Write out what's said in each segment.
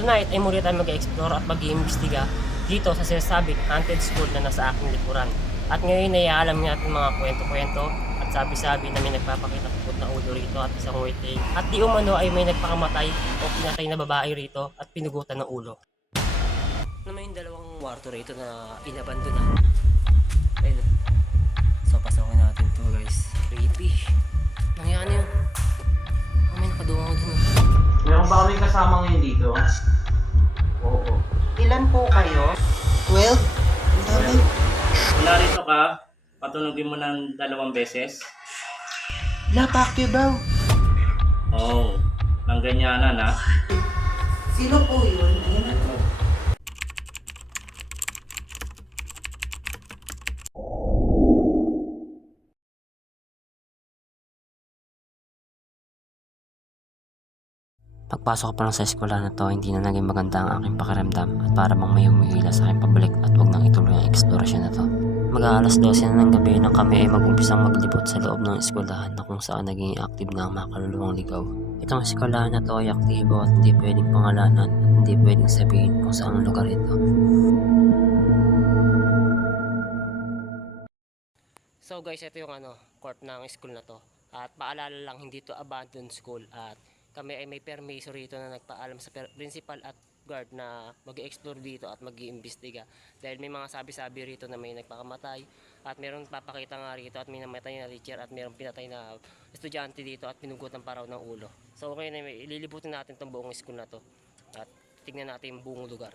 Tonight ay muli tayo mag-explore at mag-iimbestiga dito sa sinasabing haunted school na nasa aking likuran. At ngayon ay alam natin mga kwento-kwento at sabi-sabi na may nagpapakita pupot na ulo rito at isang waiting. At di umano ay may nagpakamatay o pinatay na babae rito at pinugutan ng ulo. Na may dalawang kwarto rito na inabandon na. Ayun. So pasokin natin to guys. Creepy. Nangyari yun. May nakadungaw dun. Meron ba kaming kasama ngayon dito? Oo. Ilan po kayo? 12? Ang dami. Kung narito ka, patunogin mo ng 2 beses. Lapakyo daw. Oo, ng ganyanan ha. Sino po yun? Ayan ako. Pagpasok ko pa lang sa eskwela na to, hindi na naging maganda ang aking pakiramdam at para bang may humihila sa aking pabalik at huwag nang ituloy ang eksplorasyon na to. Mag-aalas 12 na ng gabi nang kami ay mag-umpisang maglibot sa loob ng eskwelahan na kung saan naging active na ang mga kaluluwang ligaw. Itong eskwelahan na to ay aktibo at hindi pwedeng pangalanan at hindi pwedeng sabihin kung saan ang lugar ito. So guys, ito yung court ng school na to. At paalala lang, hindi to abandoned school at kami ay may permiso rito na nagpaalam sa principal at guard na mag-explore dito at mag-iimbestiga dahil may mga sabi-sabi rito na may nagpakamatay at mayroong papakita nga rito at may namatay na teacher at mayroong pinatay na estudyante dito at pinugutan pa raw ng ulo. So okay na, ililibutin natin itong buong school na to at tignan natin yung buong lugar.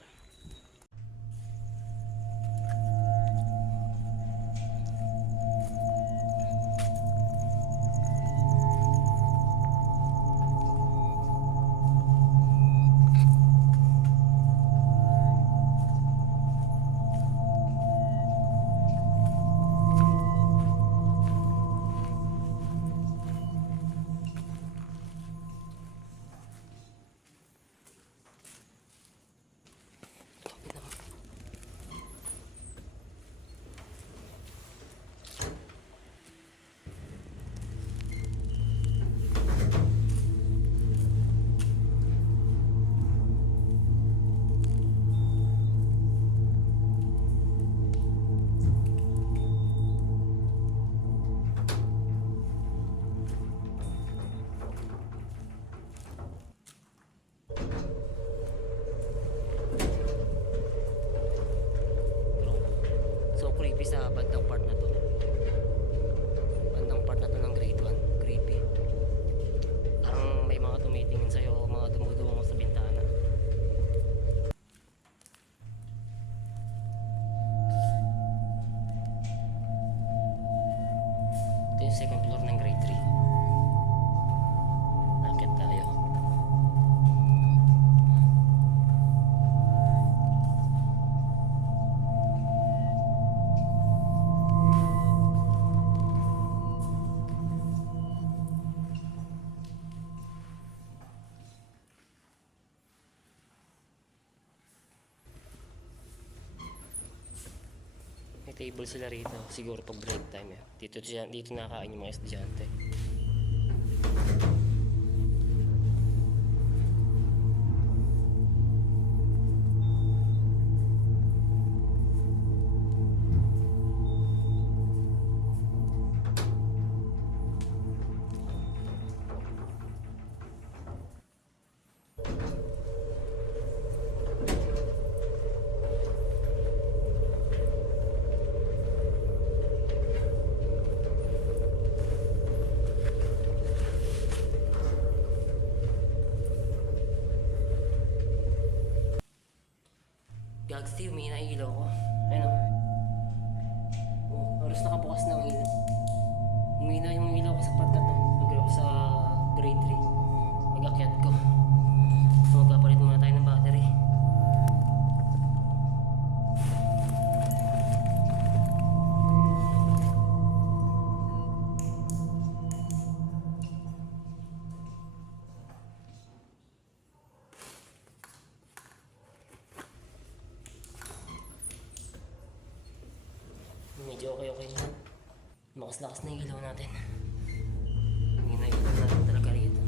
So creepy sa bandang part na to. Bandang part na to ng grade 1. Creepy. Parang may mga tumitingin sa'yo, mga dumudungo sa bintana. Ito yung second floor ng grade 3. Nakit tayo. May table sila rito, siguro pag break time eh. Dito nakain yung mga estudyante. Gags, Steve, may nailaw ko. Ano? Oh, oras nakabukas na ang ilaw. Umina yung ilaw ko sa part na to. Sa grade 3. Mag-akyat ko. So magpapalit muna tayo ng battery. Medyo okay na. Lakas-lakas na yung ilaw natin. Hindi na ilaw natin talaga rito.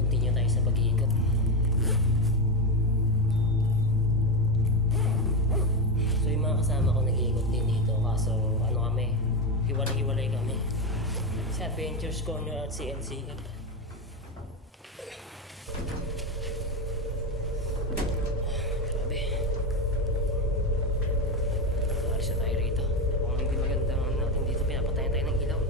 Continue tayo sa pag-iikot. kami. Sa Adventures Corner at CNC. Grabe. Alis na tayo rito. Kung hindi magandang natin dito, pinapatayan tayo ng ilaw.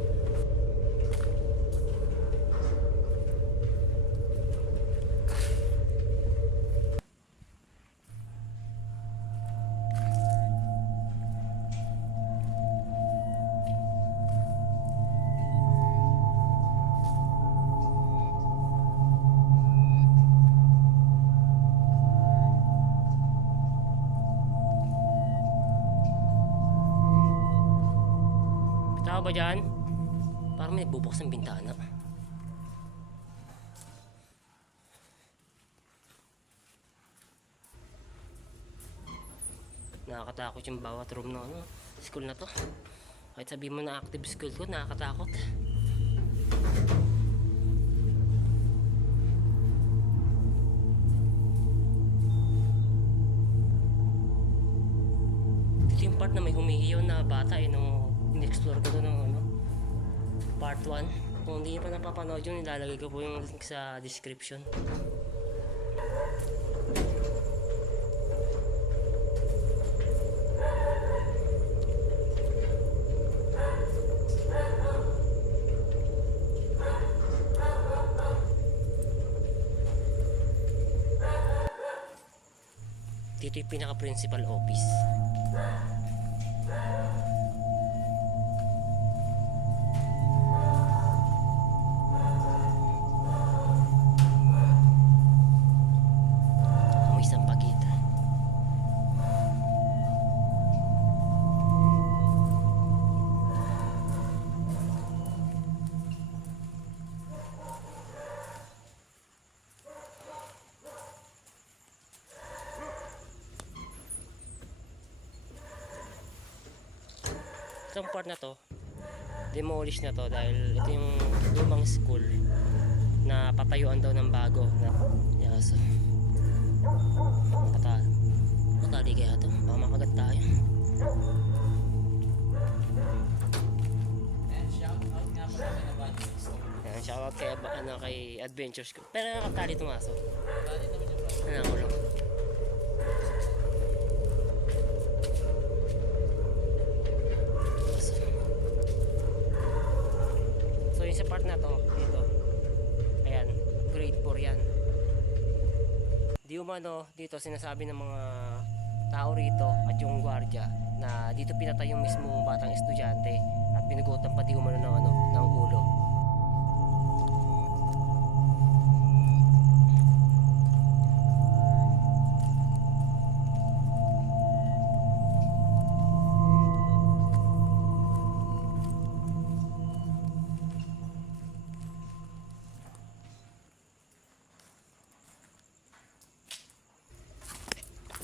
Tao ba dyan? Parang may nagbubukas ng bintana. Nakakatakot yung bawat room na school na to. Kahit sabihin mo na active school ko, nakakatakot. Ito yung part na may humihiyaw na bata nung in-explore ko to ng part 1. Kung hindi niyo pa napapanood yun, ilalagay ko po yung link sa description. Dito yung pinaka-principal office. May isang pagita. Itong part na to, demolish na to dahil ito yung lumang school na patayuan daw ng bago na yaso. Matali kaya ito, baka makagat tayo. And shout out nga pala sa Adventures Store. Ayan, shoutout kay Adventures ko. Pero nakatali itong aso. Dali naman yung bro. Nakakulong. So yung sa part na to, dito. Ayan, grade 4 yan. Di umano, dito sinasabi ng mga tao rito at yung gwardiya na dito pinatay yung mismong batang estudyante at binugutan pa di umano ng ulo.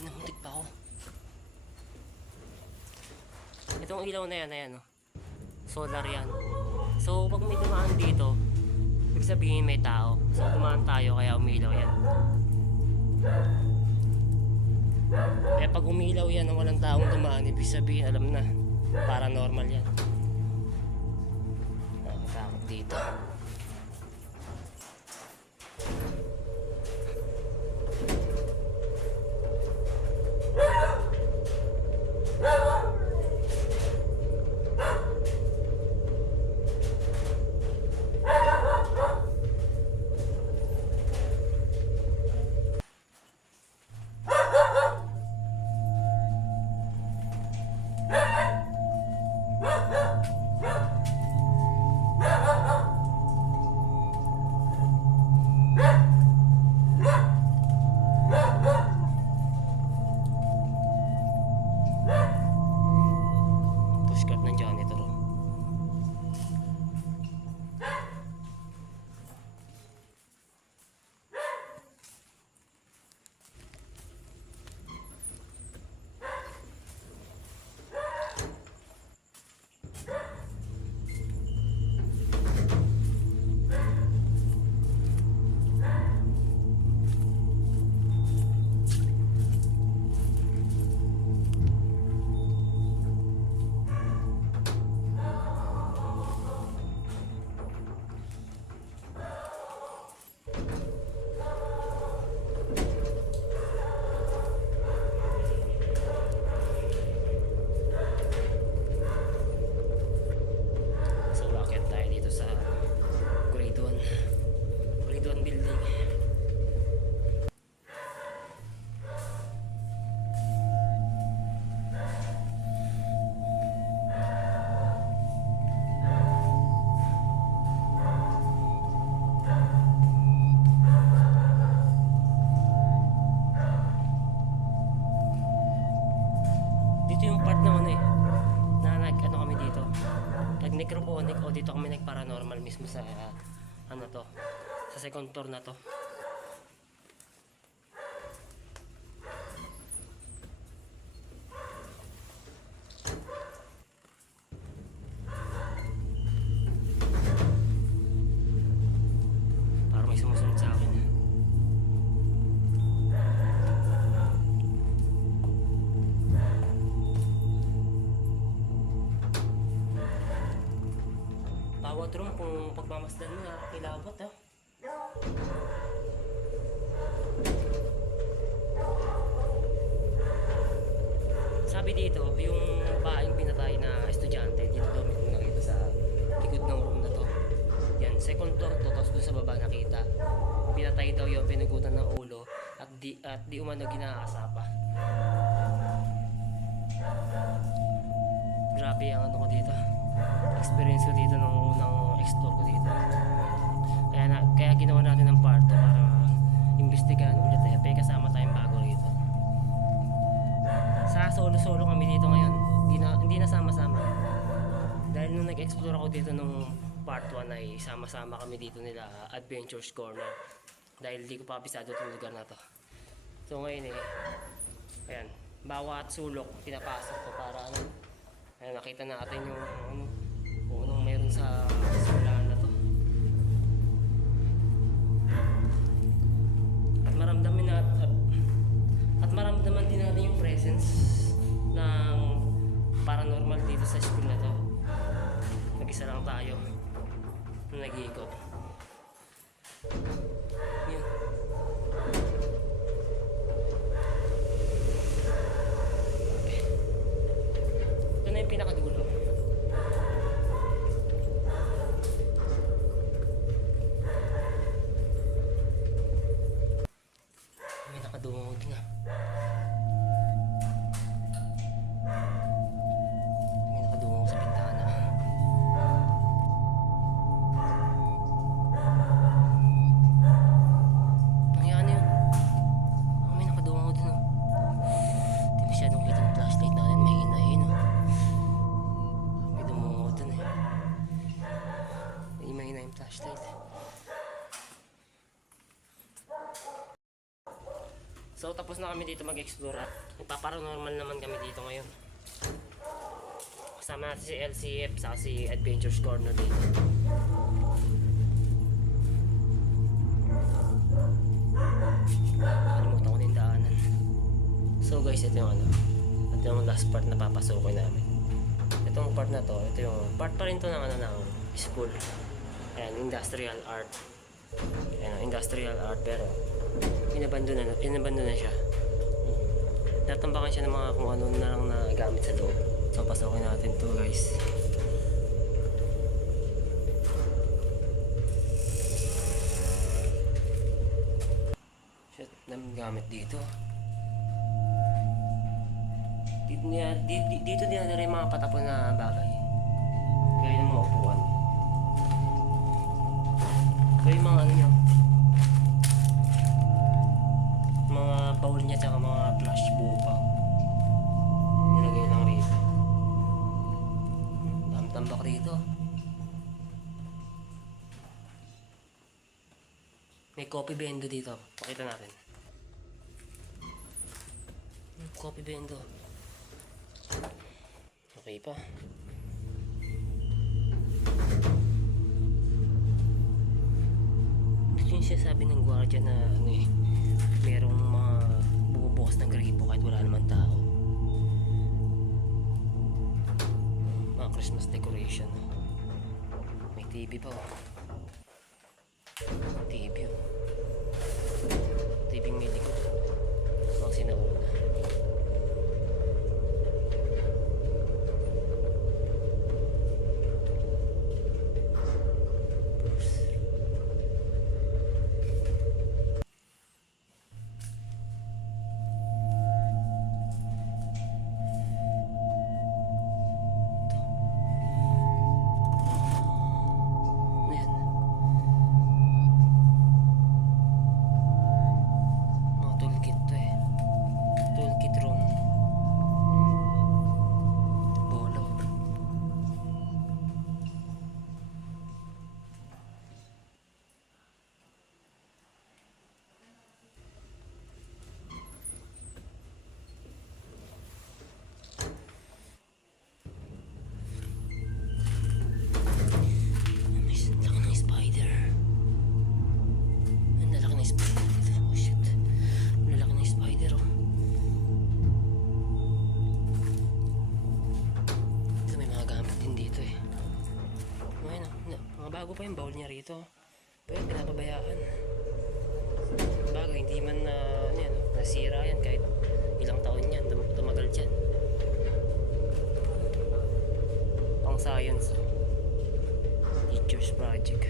Namuntik pa ako. Itong ilaw na yan, solar yan. So pag may dumaan dito, ibig sabihin may tao. So dumaan tayo kaya umilaw yan. Kaya pag umilaw yan na walang taong dumaan, ibig sabihin alam na, paranormal yan. Nakakatakot dito. Phonic o dito kami nag-paranormal mismo sa ano to, sa second floor na to. Parang may sumusunod sa akin. Bawat room kung pagmamasdan mo nakakilabot ha. Sabi dito, yung babaeng pinatay na estudyante, dito daw may nakita sa likod ng room na to. Yan, second floor to, tapos doon sa baba nakita. Pinatay daw yung pinugutan ng ulo at di umano ginaasa pa. Grabe ang ano ko dito. Experience ko dito nung unang explore ko dito. Kaya ginawa natin ng part 2 para imbestigahan ulit may kasama tayong bago rito. Sa solo-solo kami dito ngayon. Hindi na sama-sama. Dahil nung nag-explore ako dito nung part 1 ay sama-sama kami dito nila Adventures Corner. Dahil di ko pa abisado itong lugar na to. So ngayon ayan, bawat sulok pinapasok ko para ayan, nakita natin yung kung anong meron sa simulahan na to. At maramdaman din natin yung presence ng paranormal dito sa school na to. Nag-isa lang tayo na nag-iikot. Yun. Ito na yung pinakadulo. May nakadungog na. May nakadungog sa bintana. Nangyari yun. May nakadungog din. Hindi masyadong kita ng flashlight natin. May hinahin. May dumungog din eh. May mahina yung flashlight. So tapos na kami dito mag-explore at nagpaparanormal naman kami dito ngayon. Kasama natin si LCF sa si Adventures Corner dito. Nakalimutan ko na yung daanan. So guys, ito yung ito yung last part na papasukin namin. Itong part na to, ito yung part pa rin to ng ng school. Ayan, industrial art. Ayan, industrial art pero inabandon na siya. Tatambakan siya ng mga kung ano na lang na gamit sa loob. So pasokin natin to guys. Shit, daming gamit dito. Dito din na rin mga patapon na bagay. Gaya ng mga upuan. So yung mga ano nyo, mga bowl niya tsaka mga flash bupa nilagay lang rito. Tambak rito. May coffee bendo dito. Pakita natin. Coffee bendo. Okay pa. Ito yung sinasabi ng gwardiya na merong mga bumubukas ng gripo kahit wala naman tao. Mga Christmas decoration. May TV pa TV TV may likod. Mga sinauna. bago pa yung bowl niya rito. Pero pinapabayaan. Bagay, hindi man na, ano yan, nasira yan kahit ilang taon yan, tumagal dyan. Pang science. Teacher's project.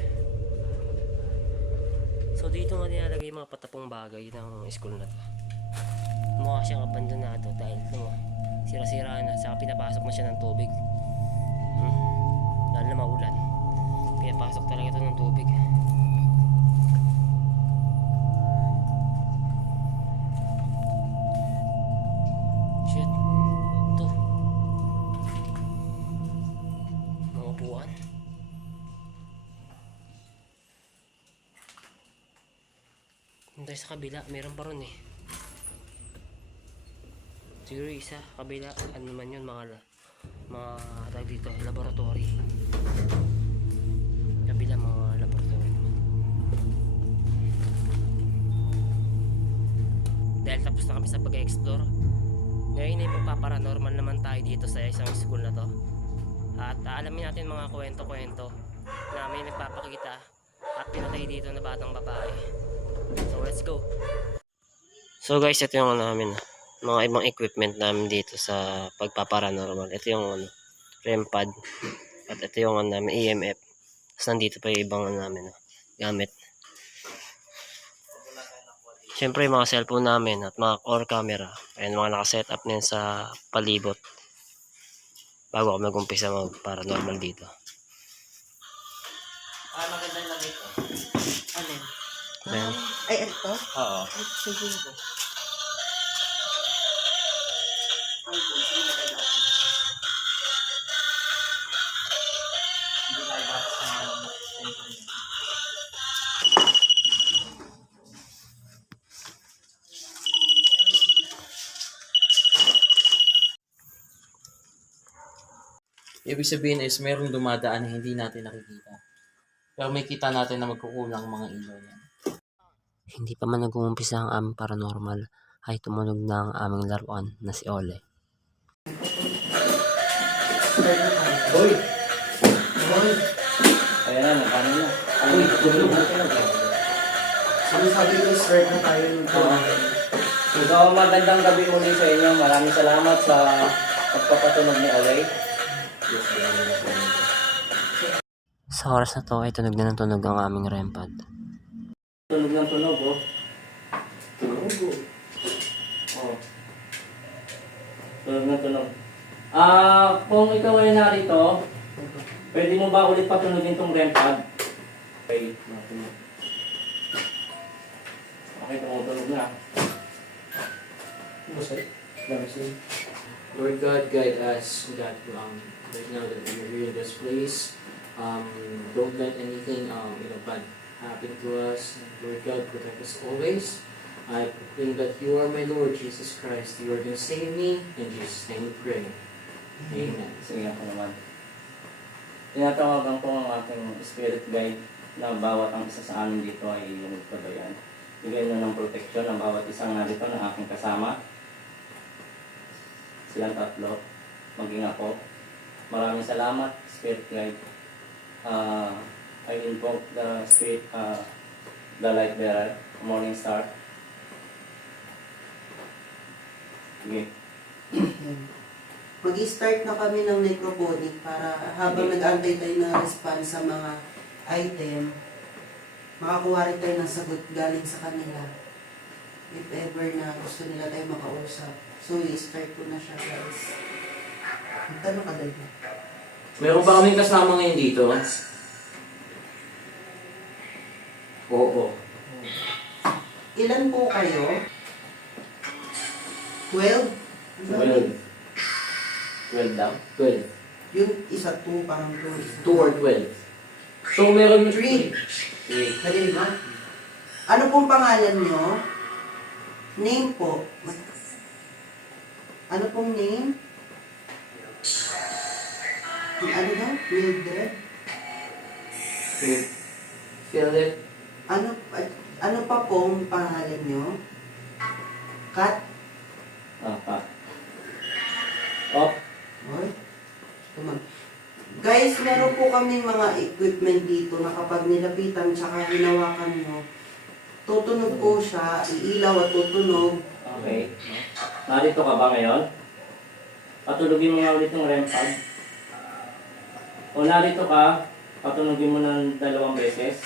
So dito nga nilalagay yung mga patapong bagay ng school na to. Mukha siyang abandonado dahil sira-sira na, saka pinapasok na siya ng tubig. Dahil na maulan, pinapasok talaga ito ng tubig. Shit. Ito mga upuan. Hintay sa kabila, meron pa ron eh. Siguro isa, kabila, ano naman yun, mga tawag dito, laboratory. Kabila, mga laboratory naman. Dahil tapos na kami sa pag-explore, ngayon ay magpaparanormal naman tayo dito sa isang school na to. At aalamin natin mga kwento-kwento na may nagpapakita at pinatay dito na batang babae. So let's go. So guys, ito yung namin, mga ibang equipment namin dito sa pagpaparanormal. Ito yung REM pad at ito yung namin EMF. Tapos nandito pa yung ibang namin gamit. Siyempre yung mga cellphone namin at mga core camera. Ayan, mga nakaset up na yan sa palibot bago ako mag-umpisa mag-paranormal dito. Maganda yung lagay ko. Alin? Ayan. Ay, ito? Oo. Ay, siguro. Hindi tayo bata sa mga extension. Ibig sabihin is merong dumadaan na hindi natin nakikita. Pero may kita natin na magkukulang mga ilaw niya. Hindi pa man nag-uumpisa ang aming paranormal ay tumunog na ang aming laruan na si Ole. Hoy! Ayan na, paano na? Uy, tulog na Sinasabi ko, start na tayo nito. So, magandang gabi muli sa inyo. Maraming salamat sa pagpapatunog ni Olay. Sa oras na to ay tunog na ng tunog ang aming REM pad. Tunog ng tunog, oh. Oh. Tunog ng tunog. Kung ikaw ay narito, pwede mo ba ulit patunogin tong REM pad? Okay, matunog. Okay, tumutunog na. Lord God, guide us that right now that we are here in this place. Don't let anything bad happen to us. Lord God, protect us always. I proclaim that you are my Lord Jesus Christ. You are going to save me. In Jesus' name we pray. Amen. Sige ako naman. Tinatawagan ko ang ating spirit guide na bawat ang isa sa amin dito ay nagpabayan. Bigay nyo ng protection ang bawat isang narito na aking kasama. Silang tatlo, maging ako. Maraming salamat, Spirit Guide. I invoke the Spirit, the Light Bearer, Morning Star. Okay. Mag-start na kami ng necroponic para habang nag-antay tayo na response sa mga item, makakuha rin tayo ng sagot galing sa kanila. If ever na gusto nila tayo makausap. So, i-start ko na siya, guys. Magtanong ka dali. Meron ba kaming kasama ngayon dito? Oo. Ilan po kayo? 12? 12. 12 daw. 12. Yung isa 2, parang 2. 2 or 12. So, meron 3. 3. Dali ba? Ano pong pangalan nyo? Name po. Ano pong name? Ano daw? Mildred? Philip. Ano pa pong pangalan nyo? Kat? Up. Oy? Tumag. Guys, meron po kami mga equipment dito na kapag nilapitan tsaka hinawakan nyo, tutunog po siya, iilaw at tutunog. Okay. Narito ka ba ngayon? Patulugin mo nga ulit yung REM pad. O narito ka, patunugin mo ng 2 beses.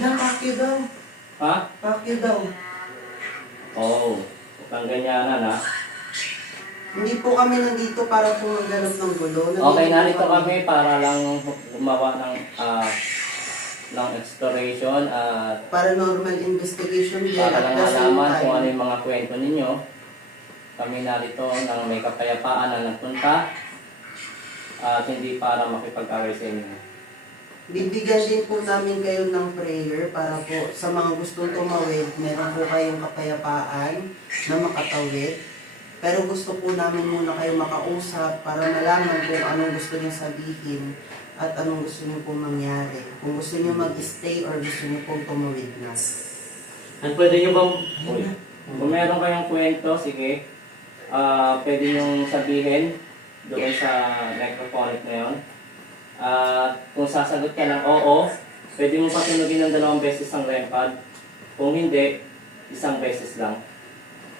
Na, pakyo daw. Ha? Pakyo daw. Oo. Huwag kang ganyanan ha. Hindi po kami nandito para po magganap ng gulo. Okay, Nandito narito po kami para lang gumawa ng exploration at Paranormal investigation din. para At lang the same malaman kung ano time, yung mga kwento ninyo. Kami narito nang may kapayapaan na nagpunta at hindi para makipag-away sa inyo. bibigyan din po namin kayo ng prayer para po sa mga gustong tumawid, meron po kayong kapayapaan na makatawid. Pero gusto po namin muna kayo makausap para malaman kung anong gusto niyo sabihin at anong gusto niyo pong mangyari. Kung gusto niyo mag-stay or gusto niyo pong tumawid na. And pwede nyo bang... Uy, kung meron kayong kwento, sige, pwede nyo sabihin doon sa microphonic na yun. Kung sasagot ka ng oo, pwede mo patunugin ng 2 beses ang REM pad. Kung hindi, 1 beses lang.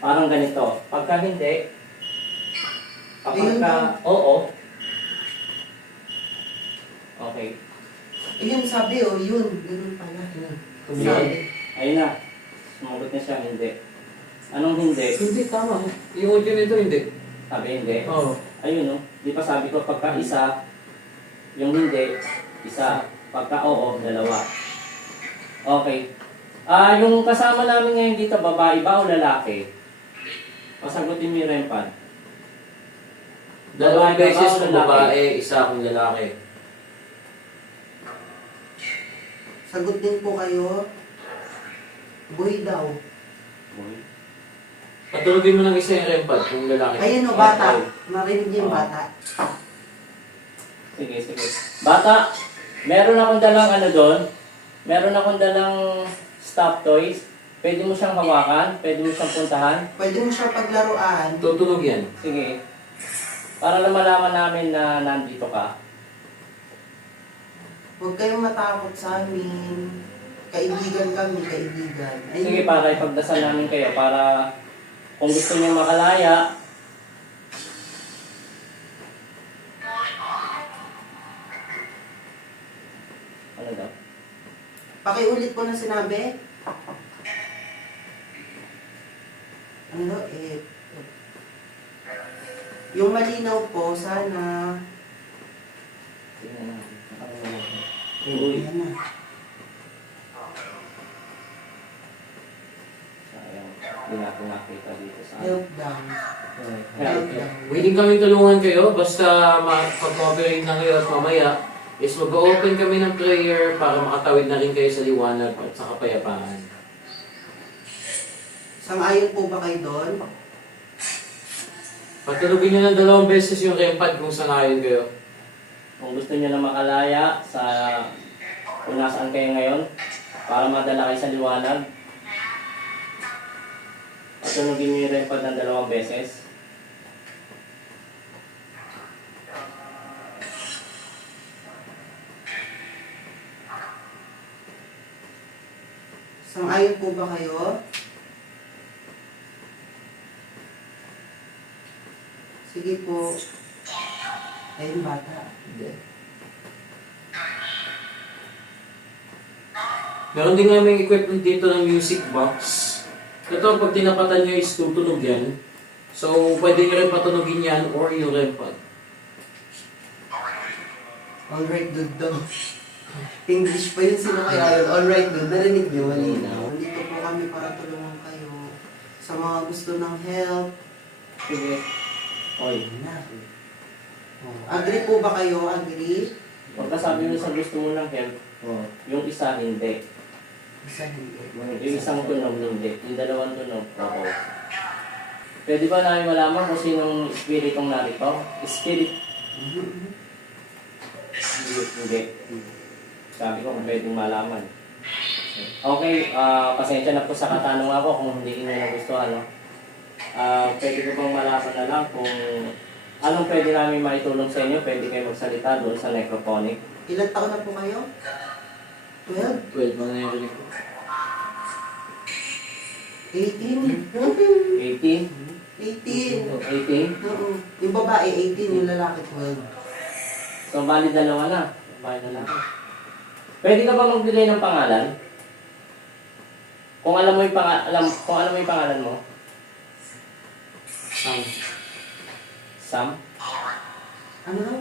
Parang ganito. Pagka hindi, kapag ka oo, okay. Ayun sabi oh, yun. Ganun pala. Yun. Sabi. Ayun na. Sumagot na siya, hindi. Anong hindi? Hindi, tama. Yung audio nito, hindi. Sabi hindi. Oo. Ayun no. Di pa sabi ko, pagka isa, yung hindi, isa. Pagka oo, 2. Okay. Yung kasama namin ngayon dito, babae ba o lalaki? Pasagutin mo yung REM pad. 2 beses Babae, kung babae, isa kung lalaki. Sagot din po kayo. Boy daw. Patulogin mo ng isa yung REM pad kung lalaki. Ayun o, bata. Narinig niyo yung bata. Sige, sige. Bata, meron akong dalang ano doon. Meron akong dalang stuffed toys. Pwede mo siyang hawakan, pwede mo siyang puntahan. Pwede mo siya paglaruan. Tutunog yan. Sige. Para lang malaman namin na nandito ka. Huwag kayong matakot sa amin. Kaibigan kami, kaibigan. Ayun. Sige, para ipagdasal namin kayo. Para kung gusto niyo makalaya, ano daw? Pakiulit po na sinabi. Ano daw? Yung malinaw po, sana. Tingnan natin. Uy, Ayan na. sayang. Hindi natin nakita dito sa Help down. Help. Help down. Willing kami tulungan kayo, basta pag-cooperate na kayo at mamaya is mag-open kami ng prayer para makatawid na rin kayo sa liwanag at sa kapayapaan. Sang-ayon po ba kayo doon? Patulogin nyo ng 2 beses yung REM pad kung sangayon kayo. Kung gusto niyo na makalaya sa kung nasaan kayo ngayon, para madala kayo sa liwanag, patunugin niyo yung REM pad ng 2 beses. Sang-ayon po ba kayo? Sige po. Ayun bata. Hindi. Meron din nga may equipment dito ng music box. Ito, pag tinapatan nyo is tutunog yan. So, pwede nyo rin patunogin yan or yung REM pad. Alright, dude daw. English pa yun, sino kaya yun? Alright, dude. Narinig niyo, malinaw. Nandito po kami para tulungan kayo. Sa mga gusto ng help. Sige. Oy, Ayun na. Oh, agree po ba kayo? Agree? pagka sabi mo sa gusto mo ng help, yung isa hindi. Isa hindi. Yung isang tunog hindi. Yung 2 tunog, oo. Pwede ba namin malaman kung sinong spiritong narito? Spirit? Mhm. Hindi. Sabi ko kung pwedeng malaman. Okay, pasensya na po sa katanungan ko kung hindi niyo nagustuhan. No? Pwede ko bang malaman na lang kung Anong pwede namin maitulong sa inyo? Pwede kayo magsalita doon sa necrophonic. Ilan taon na po kayo? 12? 12 mga narinig ko. 18? 18? 18. 18? Oo. Yung babae 18, yung lalaki 12. So, bali dalawa na. Bali dalawa. Pwede ka ba magbigay ng pangalan? Kung alam mo yung pangalan mo, Sam? Ano daw?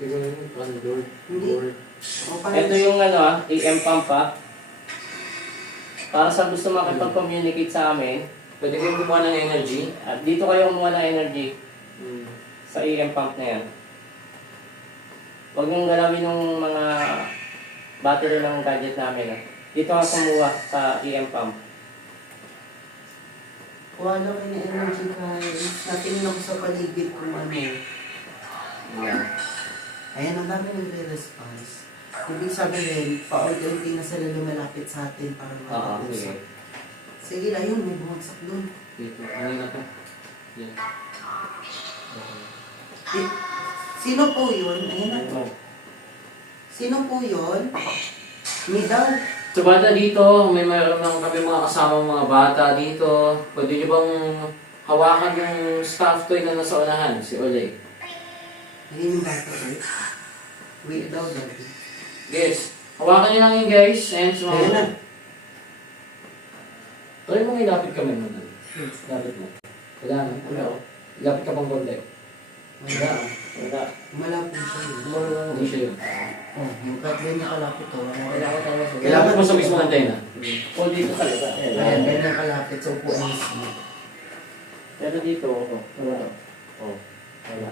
Ikaw yung Lord. Hindi. Lord. O, parang- Ito yung AM pump para sa gusto makipag-communicate sa amin, Pwede kayong kumuha ng energy. at dito kayo kumuha ng energy Mm. sa AM pump na yan. Huwag niyong galawin ng mga battery ng gadget namin. Dito ka kumuha sa AM pump. Kuha lang kayo ng energy guys. Natingin ako sa paligid kung ano. Yeah. Ayan, ang dami nagre-response. Ibig sabihin, paunti-unti na sila lumalapit sa atin para Oo, makapag-usap. sige. Sige, ayun, may bumagsak doon. Dito. Ano na to? Yan. Eh, sino po yun? Ayan na. Sino po yun? Midaw. So bata dito, mayroon lang kami mga kasama mga bata dito. Pwede nyo bang hawakan yung staff toy na nasa unahan, si Ole? Ayun yung bata, right? Wait daw, daddy. Yes. Hawakan nyo lang yun guys. And so, Ayan na. try mo nga ilapit kami mo na. Ilapit mo. Wala na. Ano? Ilapit ka pang konti. Wala. Wala. Malapit siya yun. Hindi siya yun. Oh, yung kahit ganyan kalapit to. Wala ko talaga sa Ilapit mo sa mismo antena. O dito talaga. Ayan, ganyan kalapit. So, upuan mismo. Pero dito, wala. Oh, wala.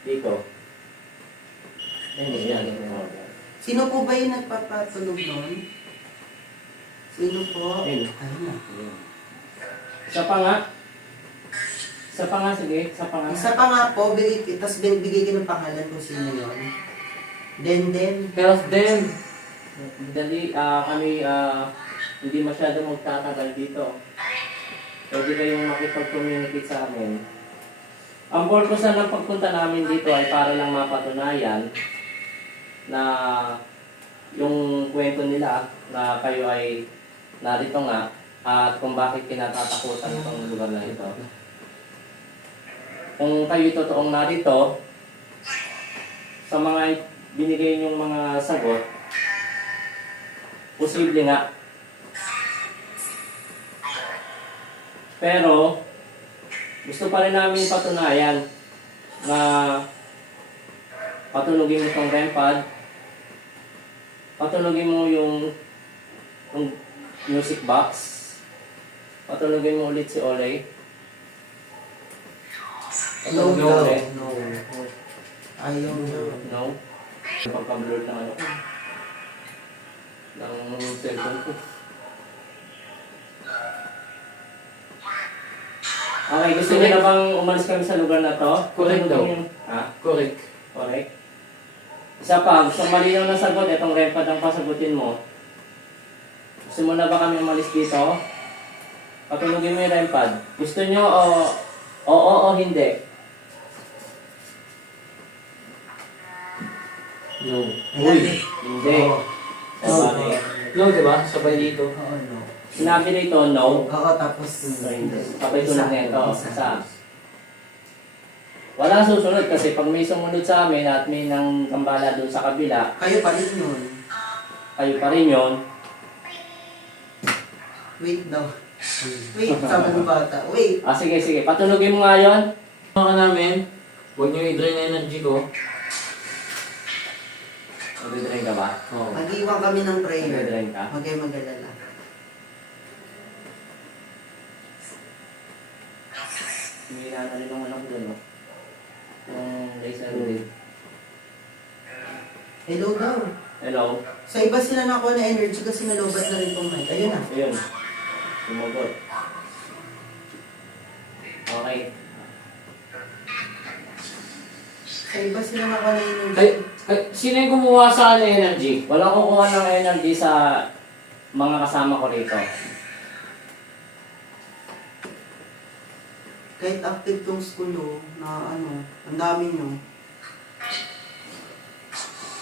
Dito. Hindi yan. Sino po ba yung nagpapatunog nun? Sino po? Ayun. Ayun na. Isa pa nga. Isa pa nga, sige. Isa pa nga. Isa pa nga po, tapos bigay ko ng pangalan kung sino yun. Then, Health them. Dali, kami hindi masyado magtatagal dito. Pwede kayong makipag-communicate sa amin. Ang purpose na ng pagpunta namin dito ay para lang mapatunayan na yung kwento nila na kayo ay narito nga at kung bakit kinatatakutan itong lugar na ito. Kung kayo totoong narito, sa mga binigay niyong mga sagot, posible nga. Pero, gusto pa rin namin patunayan na patulogin mo itong REM pad, patulogin mo yung music box, patulogin mo ulit si Ole. no, Patulogin no, mo ulit. no. Ayaw na. No? Pagka-blur na ano ko. Ng cellphone ko. Okay, gusto niyo na bang umalis kami sa lugar na to? Correct daw. Ha? Correct. Correct. Isa pa, gusto malinaw na sagot, itong REM-pad ang pasagutin mo. Gusto mo na ba kami umalis dito? Patulogin mo yung REM-pad. Gusto nyo o hindi? No. Uy. Hindi. Oo. Sabay. No, diba? Sabay dito. Oo, no. Sinabi rito, no. Oo, tapos... Sabay tulad nito. Isa. Wala susunod kasi pag may sumunod sa amin at may nang kambala doon sa kabila, Kayo pa rin yun. kayo pa rin yun. Wait daw. Wait, sabi ng bata. Wait. Sige, sige. Patulogin mo nga yun. Mga namin, huwag nyo i-drain energy ko. Mag-drain ka ba? Oo. Mag-iwan kami ng prayer. Mag-drain ka? Huwag kayo mag-alala. Humila na rin ang anak doon, no? Yung laser rin. Hello daw. Hello? Sa iba sila nakuha na energy kasi nalobat na rin tong mic. Ayun na. Ayun. Sumugot. Okay. Sa iba sila nakuha na energy. Sino yung kumuha sa akin ng energy? Wala kukuha ng energy sa mga kasama ko rito. Kahit active tong school na ano, ang dami nyo.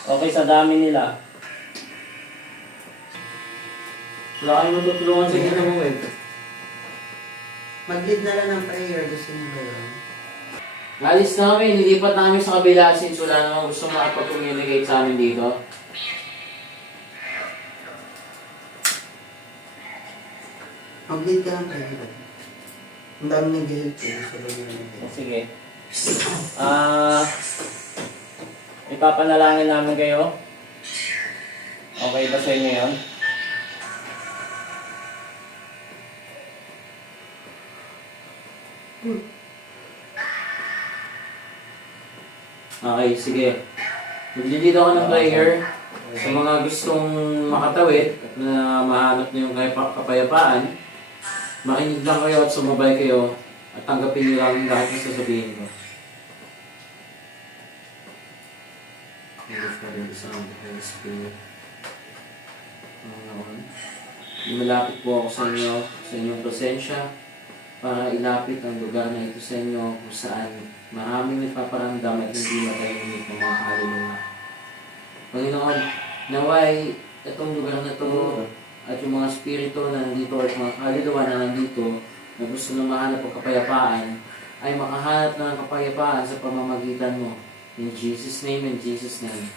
Okay, sa dami nila. Wala kayong matutulungan sa ginawa mo eh. Mag-lead na lang ng prayer, gusto nyo ba yun? Alis na kami, nilipat namin sa kabila since wala namang gusto makapag-communicate sa amin dito. Mag-lead ka ng prayer. Ang dami nag-help eh, gusto ba nyo nag-help? Sige. Ipapanalangin namin kayo. Okay ba sa inyo yun? Okay, sige. Maglilid ako ng prayer sa mga gustong makatawid at na mahanap niyo yung kapayapaan. Makinig lang kayo at sumabay kayo at tanggapin niyo lang lahat ng sasabihin ko. Father, the Son, the Holy Spirit. Panginoon, lumalapit po ako sa inyo, sa inyong presensya, para ilapit ang lugar na ito sa inyo kung saan maraming nagpaparamdam at hindi matahimik ng mga kaluluwa. Panginoon, naway itong lugar na ito at yung mga spirito na nandito at mga kaluluwa na nandito na gusto na mahanap ng kapayapaan ay makahanap ng kapayapaan sa pamamagitan mo. In Jesus' name, in Jesus' name.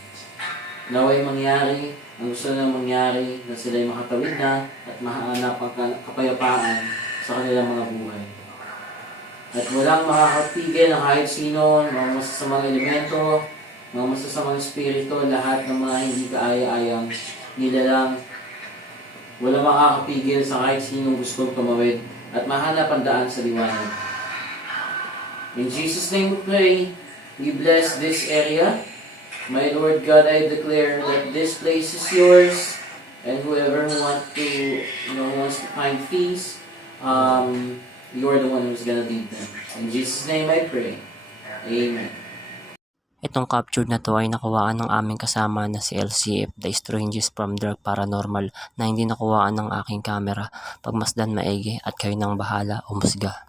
Naway mangyari, ang gusto na mangyari na sila'y makatawid na at mahanap ang kapayapaan sa kanilang mga buhay. At walang makakapigil ng kahit sino, mga masasamang elemento, mga masasamang espiritu, lahat ng mga hindi kaaya-ayang nilalang. Walang makakapigil sa kahit sinong gustong tumawid at mahanap ang daan sa liwanag. In Jesus' name we pray, we bless this area. My Lord God, I declare that this place is yours, and whoever wants to find peace, you are the one who's gonna lead them. In Jesus' name I pray. Amen. Itong captured na to ay nakuhaan ng aming kasama na si LCF, The Strangers from Dark Paranormal, na hindi nakuhaan ng aking camera. Pagmasdan maigi at kayo nang bahala umusga.